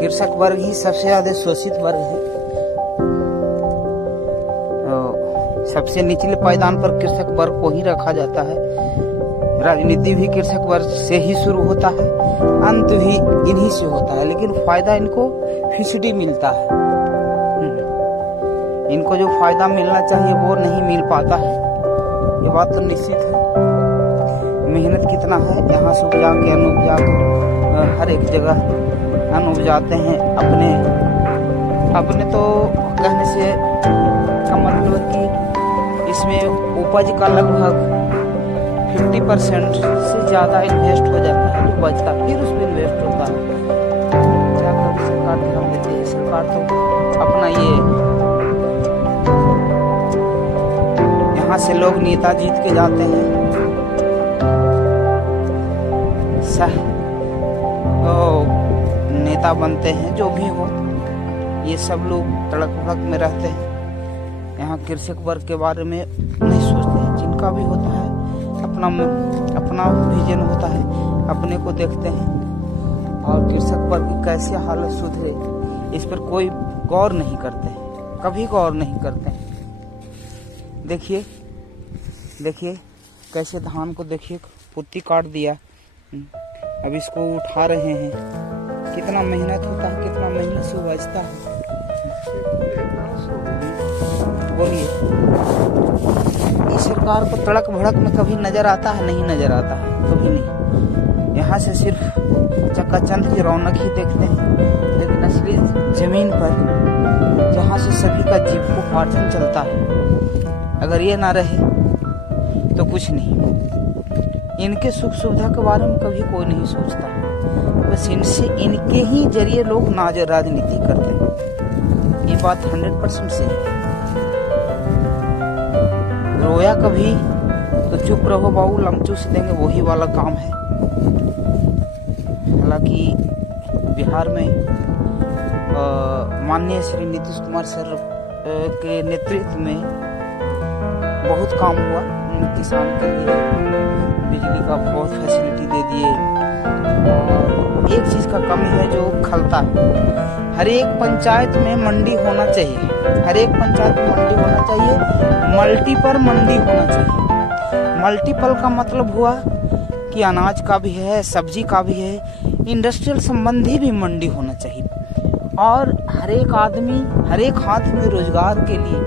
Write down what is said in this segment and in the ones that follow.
कृषक वर्ग ही सबसे ज्यादा शोषित वर्ग है। सबसे निचले पायदान पर कृषक वर्ग को ही रखा जाता है। राजनीति भी कृषक वर्ग से ही शुरू होता है, अंत भी इन्हीं से होता है, लेकिन फायदा इनको फीसदी मिलता है। इनको जो फायदा मिलना चाहिए वो नहीं मिल पाता है, ये बात तो निश्चित है। मेहनत कितना है, यहाँ से उपजा के अनुपजा हर एक जगह अन्न उपजाते हैं। अपने तो कहने से का मतलब कि इसमें उपज का लगभग 50% से ज़्यादा इन्वेस्ट हो जाता है, जो बचता फिर उसमें इन्वेस्ट होता है। क्या कभी सरकार ध्यान देती है? सरकार तो अपना ये यहाँ से लोग नेता जीत के जाते हैं, नेता बनते हैं, जो भी हो, ये सब लोग तड़क भड़क में रहते हैं। यहाँ कृषक वर्ग के बारे में नहीं सोचते हैं। जिनका भी होता है अपना विजन होता है, अपने को देखते हैं, और कृषक वर्ग की कैसे हालत सुधरे इस पर कोई गौर नहीं करते हैं, कभी गौर नहीं करते हैं। देखिए कैसे धान को देखिए पुत्ती काट दिया, अब इसको उठा रहे हैं। कितना मेहनत होता है, कितना मेहनत से उपजता है। बोलिए, इस सरकार को तड़क भड़क में कभी नजर आता है? नहीं नजर आता है, कभी नहीं। यहाँ से सिर्फ चकाचंद की रौनक ही देखते हैं, लेकिन असली जमीन पर जहाँ से सभी का जीविकोपार्जन चलता है, अगर ये ना रहे तो कुछ नहीं। इनके सुख सुविधा के बारे में कभी कोई नहीं सोचता, बस इनके ही जरिए लोग राजनीति करते हैं। ये बात 100% सही है। रोया कभी तो चुप रहो बाबू, लमचूस देंगे, वही वाला काम है। हालांकि बिहार में माननीय श्री नीतीश कुमार सर के नेतृत्व में बहुत काम हुआ। किसान के लिए बिजली का बहुत फैसिलिटी दे दिए, और एक चीज का कमी है जो खलता है। हर एक पंचायत में मंडी होना चाहिए, हर एक पंचायत में मंडी होना चाहिए, मल्टीपल मंडी होना चाहिए। मल्टीपल का मतलब हुआ कि अनाज का भी है, सब्जी का भी है, इंडस्ट्रियल संबंधी भी मंडी होना चाहिए। और हर एक आदमी, हर एक हाथ में रोजगार के लिए,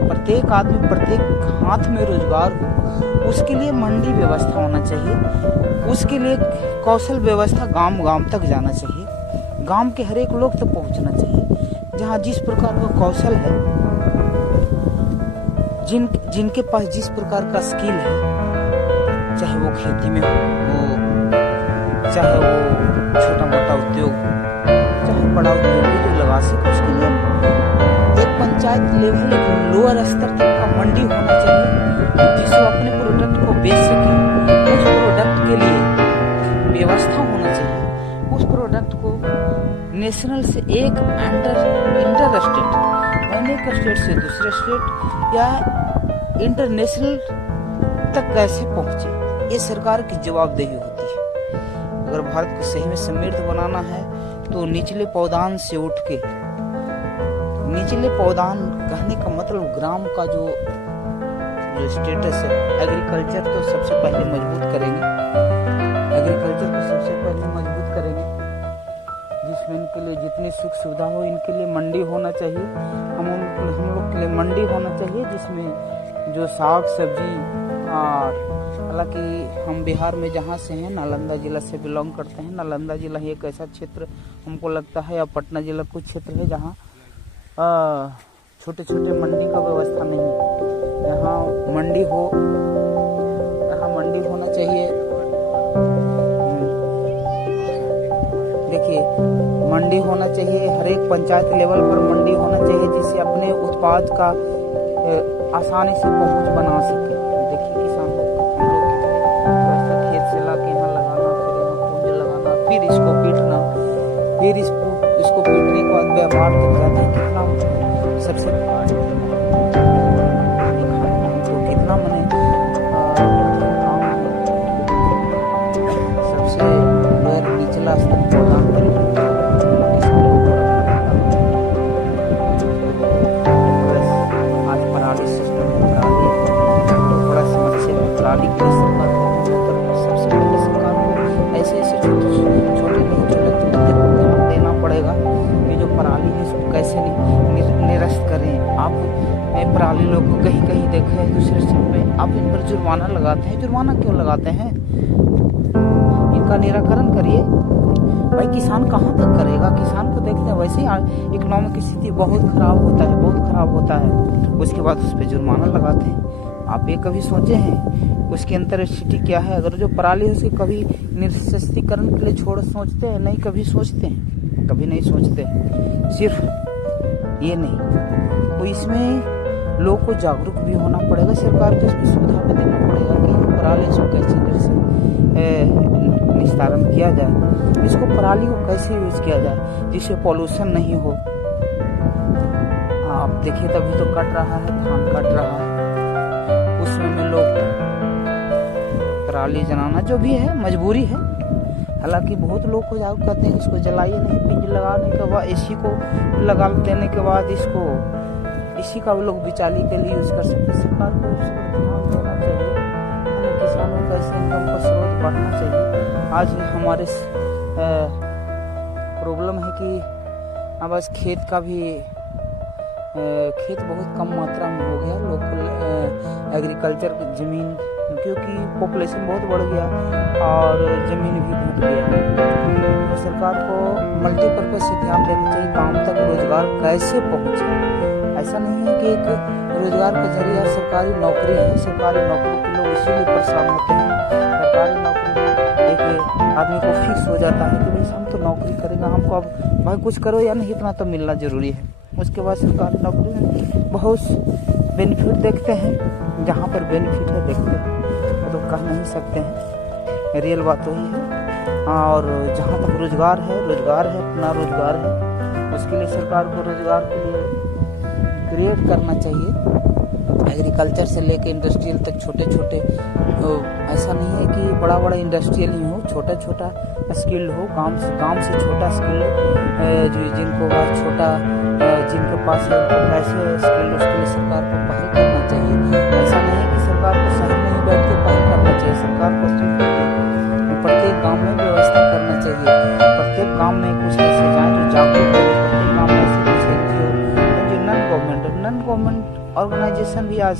प्रत्येक आदमी प्रत्येक हाथ में रोजगार हो, उसके लिए मंडी व्यवस्था होना चाहिए। उसके लिए कौशल व्यवस्था गांव गांव तक जाना चाहिए, गांव के हर एक लोग तक पहुंचना चाहिए। जहां जिस प्रकार का कौशल है, जिनके पास जिस प्रकार का स्किल है, चाहे वो खेती में हो, चाहे वो छोटा मोटा उद्योग, चाहे बड़ा उद्योग जो लगा सके, उसके लिए एक पंचायत लेवल, एक लोअर स्तर तक का मंडी होना चाहिए, जिससे अपने प्रोडक्ट को बेच सके। उस प्रोडक्ट के लिए व्यवस्था होना चाहिए। उस प्रोडक्ट को नेशनल से एक इंटर स्टेट, यानी एक स्टेट से दूसरे स्टेट या इंटरनेशनल तक कैसे पहुंचे, ये सरकार की जवाबदेही होती है। अगर भारत को सही में समृद्ध बनाना है तो निचले पौधान से उठ के, निचले पौधान कहने का मतलब ग्राम का जो स्टेटस है, एग्रीकल्चर तो सबसे पहले मजबूत करेंगे, एग्रीकल्चर को सबसे पहले मजबूत करेंगे, जिसमें इनके लिए जितनी सुख सुविधा हो, इनके लिए मंडी होना चाहिए। हम लोग के लिए मंडी होना चाहिए, जिसमें जो साग सब्जी, और हालांकि हम बिहार में जहाँ से हैं, नालंदा जिला से बिलोंग करते हैं। नालंदा जिला ही एक ऐसा क्षेत्र हमको लगता है, या पटना जिला कुछ क्षेत्र है जहाँ छोटे छोटे मंडी का व्यवस्था नहीं है। यहाँ मंडी होना चाहिए। देखिए, मंडी होना चाहिए, हर एक पंचायत लेवल पर मंडी होना चाहिए, जिससे अपने उत्पाद का आसानी से पहुंच बना सके। देखिए, किसान हम लोग खेत से लाके यहाँ लगाना, फिर यहाँ पूंजी लगाना, फिर इसको पीटना, फिर इसको पीटने के बाद व्यवहार कर जाता है। कितना सबसे कितना मैंने सबसे निचला लोग को कहीं कहीं देखे हैं दूसरे स्टेट में, आप इन पर जुर्माना लगाते हैं। जुर्माना क्यों लगाते हैं? इनका निराकरण करिए। भाई किसान कहाँ तक करेगा? किसान को देखते हैं वैसे ही इकोनॉमिक स्थिति बहुत खराब होता है, बहुत खराब होता है, उसके बाद उस पर जुर्माना लगाते हैं। आप ये कभी सोचे हैं उसकी अंतर स्थिति क्या है? अगर जो पराली है उसके कभी निःशस्त्रीकरण के लिए छोड़ सोचते हैं? नहीं, कभी सोचते हैं? कभी नहीं सोचते। सिर्फ ये नहीं, तो इसमें लोग को जागरूक भी होना पड़ेगा, सरकार को इसमें सुविधा भी देना पड़ेगा कि पराली को कैसे निस्तारण किया जाए, इसको पराली को कैसे यूज किया जाए जिससे पॉल्यूशन नहीं हो। आप देखिए तभी तो कट रहा है, धान कट रहा है, उसमें में लोग पराली जलाना जो भी है मजबूरी है। हालांकि बहुत लोग को जागरूक करते हैं इसको जलाइए नहीं, पिंज लगाने के बाद इसी को लगा देने के बाद इसको इसी का वो लोग बिचाली के लिए यूज कर सकते। सरकार को इस पर ध्यान देना चाहिए, किसानों का ऐसे इनकम का स्रोत बढ़ना चाहिए। आज हमारे प्रॉब्लम है कि अब आज खेत का भी खेत बहुत कम मात्रा में हो गया, लोकल एग्रीकल्चर की ज़मीन, क्योंकि पॉपुलेशन बहुत बढ़ गया और ज़मीन भी घट गया। तो सरकार को मल्टीपर्पज़ से ध्यान देना चाहिए, गांव तक रोजगार कैसे पहुंचे। ऐसा नहीं है कि एक रोजगार का जरिया सरकारी नौकरी है, सरकारी नौकरी के लोग इसीलिए परेशान होते हैं। सरकारी नौकरी एक आदमी को फिक्स हो जाता है कि भाई हम तो नौकरी करेंगे, हमको अब भाई कुछ करो या नहीं इतना तो मिलना जरूरी है। उसके बाद सरकारी नौकरी में बहुत बेनिफिट देखते हैं, जहाँ पर बेनिफिट है देखते हैं, तो कह नहीं सकते हैं, रियल बात वही है। और जहाँ तक रोजगार है अपना रोजगार है, उसके लिए सरकार को रोजगार के लिए क्रिएट करना चाहिए। एग्रीकल्चर से लेके इंडस्ट्रियल तक छोटे छोटे, ऐसा नहीं है कि बड़ा बड़ा इंडस्ट्रियल ही हो, छोटा छोटा स्किल्ड हो, काम से छोटा स्किल्ड जो जिनको छोटा जिनके पास है ऐसे स्किल्ड, उसके लिए सरकार को पहल करना चाहिए। ऐसा नहीं है कि सरकार को शहर में ही बैठ के पहल करना चाहिए, सरकार को प्रत्येक गाँव में व्यवस्था करना चाहिए, प्रत्येक गाँव में कुछ ऐसे जाए जो जागरूक करे, प्रत्येक गाँव में ऐसे कुछ एनजीओ जो नॉन गवर्नमेंट ऑर्गेनाइजेशन भी आज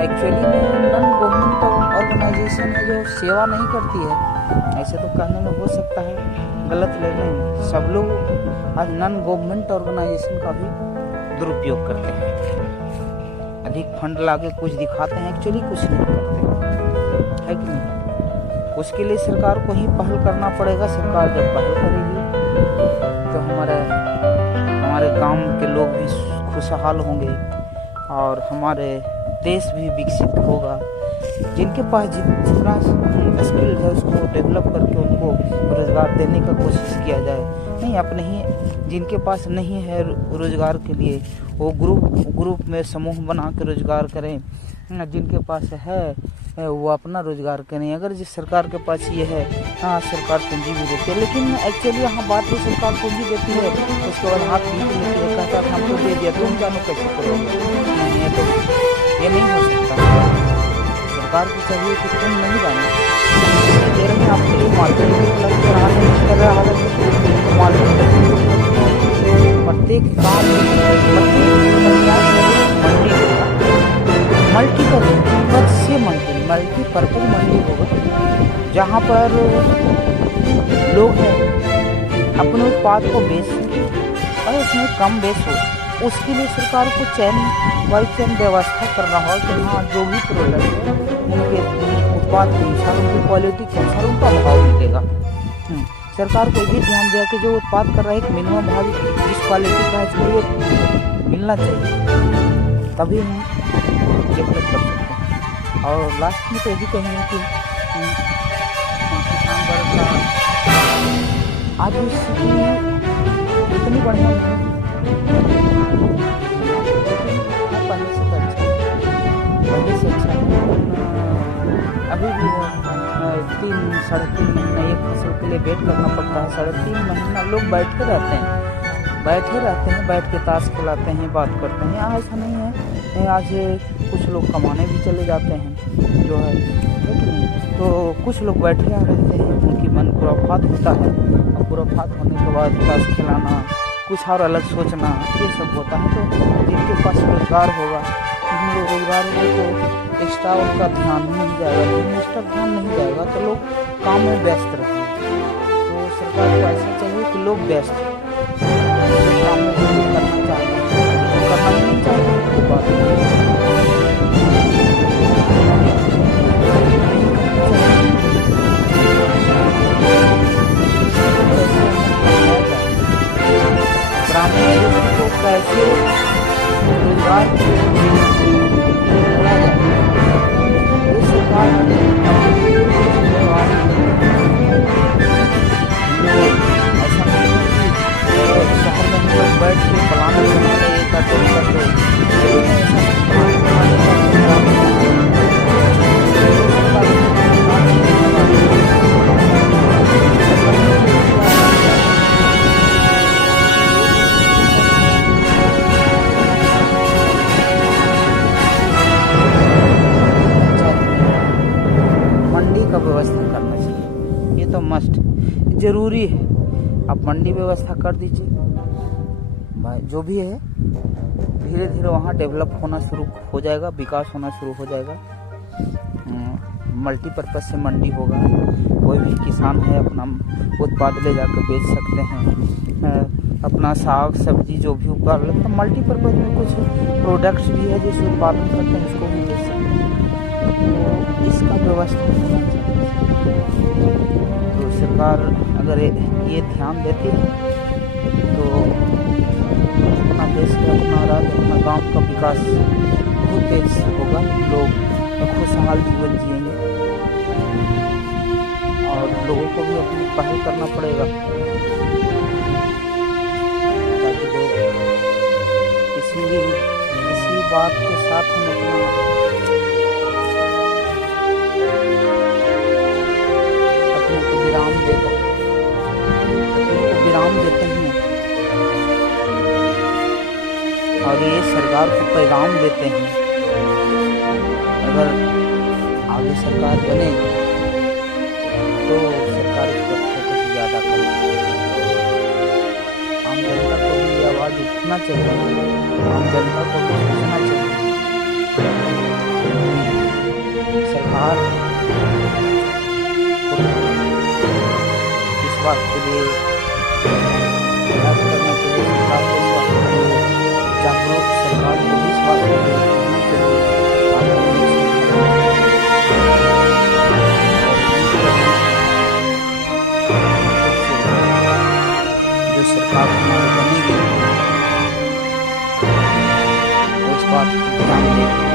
एक्चुअली में नॉन गवर्नमेंट ऑर्गेनाइजेशन है जो सेवा नहीं करती है, ऐसे तो कहने में हो सकता है गलत लेकिन सब लोग आज नॉन गवर्नमेंट ऑर्गेनाइजेशन का भी दुरुपयोग करते हैं, अधिक फंड लाके कुछ दिखाते हैं, एक्चुअली कुछ नहीं करते, है कि नहीं? उसके लिए सरकार को ही पहल करना पड़ेगा। सरकार जब पहल करेगी तो हमारे गांव के लोग भी खुशहाल होंगे और हमारे देश भी विकसित होगा। जिनके पास जितना स्किल है उसको डेवलप करके उनको रोजगार देने का कोशिश किया जाए, नहीं अपने ही जिनके पास नहीं है रोजगार के लिए वो ग्रुप में समूह बना के रोजगार करें, जिनके पास है वो अपना रोजगार करें। अगर जिस सरकार के पास ये है, हाँ सरकार पूंजी भी देती है, लेकिन एक्चुअली यहाँ बात है सरकार पूंजी देती है उसके बाद हाथ बीच लेती है, कहता है हमको दे दिया तुम जानो कैसे करोगे, नहीं तो ये नहीं हो सकता। सरकार को चाहिए कि तुम नहीं जानो दे रहे हैं आपके लिए मार्केट कर रहा है, प्रत्येक काम मल्टीपर्पज मंडी होगा, जहाँ पर लोग हैं अपने उत्पाद को बेच सकें और उसमें कम बेच हो, उसके लिए सरकार को चैन व्यवस्था करना होगा कि हाँ जो भी प्रोडक्ट है उनके उत्पाद के अनुसार, उनकी क्वालिटी के अनुसार उनका भाव मिलेगा। सरकार को भी ध्यान दिया कि जो उत्पाद कर रहा है एक मिनिमम भाव जिस क्वालिटी का है इसको ये मिलना चाहिए, तभी हम डेवलप कर सकते हैं। और लास्ट में तो यही कहेंगे कि किसान वर्ग का आज भी स्थिति इतनी बढ़िया पहले से अच्छा है, अभी भी 3-3.5 महीना एक फसल के लिए वेट करना पड़ता है। 3.5 महीना लोग बैठे रहते हैं, बैठ के ताश खिलाते हैं, बात करते हैं। यहाँ ऐसा नहीं है, आज कुछ लोग कमाने भी चले जाते हैं जो है, तो कुछ लोग बैठे रहते हैं, उनकी मन खुराफात होता है और खुराफात होने के बाद ताश खिलाना, कुछ और अलग सोचना, ये सब होता है। तो जिनके पास रोजगार होगा में रोजगार होगा तो एक्स्ट्रा उनका ध्यान नहीं जाएगा, लेकिन एक्स्ट्रा ध्यान नहीं जाएगा तो लोग काम में व्यस्त रहेंगे। तो सरकार को ऐसा चाहिए कि लोग व्यस्त काम में जो करना चाहते हैं करना नहीं चाहते तो बात ग्रामीण क्षेत्र को कैसे रोजगार बढ़ाया जाए, ये सरकार ऐसा नहीं है कि शहर में हम लोग बैठ के प्लान बना रहे हैं करते मंडी का व्यवस्था करना चाहिए, ये तो मस्ट जरूरी है। आप मंडी व्यवस्था कर दीजिए भाई, जो भी है धीरे धीरे वहाँ डेवलप होना शुरू हो जाएगा, विकास होना शुरू हो जाएगा। मल्टीपर्पज़ से मंडी होगा, कोई भी किसान है अपना उत्पाद ले जाकर बेच सकते हैं, अपना साग सब्जी जो भी उगाड़ लेते हैं। मल्टीपर्पज़ में कुछ प्रोडक्ट्स भी है जिस उत्पादन करते हैं उसको भी बेच सकते हैं, तो इसका व्यवस्था होना चाहिए। तो सरकार अगर ये ध्यान देती है तो अपना देश का, अपना राज्य, अपना गांव का विकास बहुत तेज होगा, लोग खुशहाल जीवन जिएंगे और लोगों को भी अपनी पहल करना पड़ेगा ताकि लोग इसी बात के साथ हम अपने को विराम देते हैं और ये सरकार को पैगाम देते हैं, अगर आगे सरकार बने तो सरकार इस पर फोकस ज़्यादा करे। आम जनता को भी आवाज़ उठना चाहिए, आम जनता को भी सोचना चाहिए। सरकार को इस बात के लिए प्रयास करना चाहिए, सरकार को इस बात के लिए जागरूक, सरकार को भी इस बात के लिए जो सरकार हमारी बनेगी उस बात को ध्यान दें।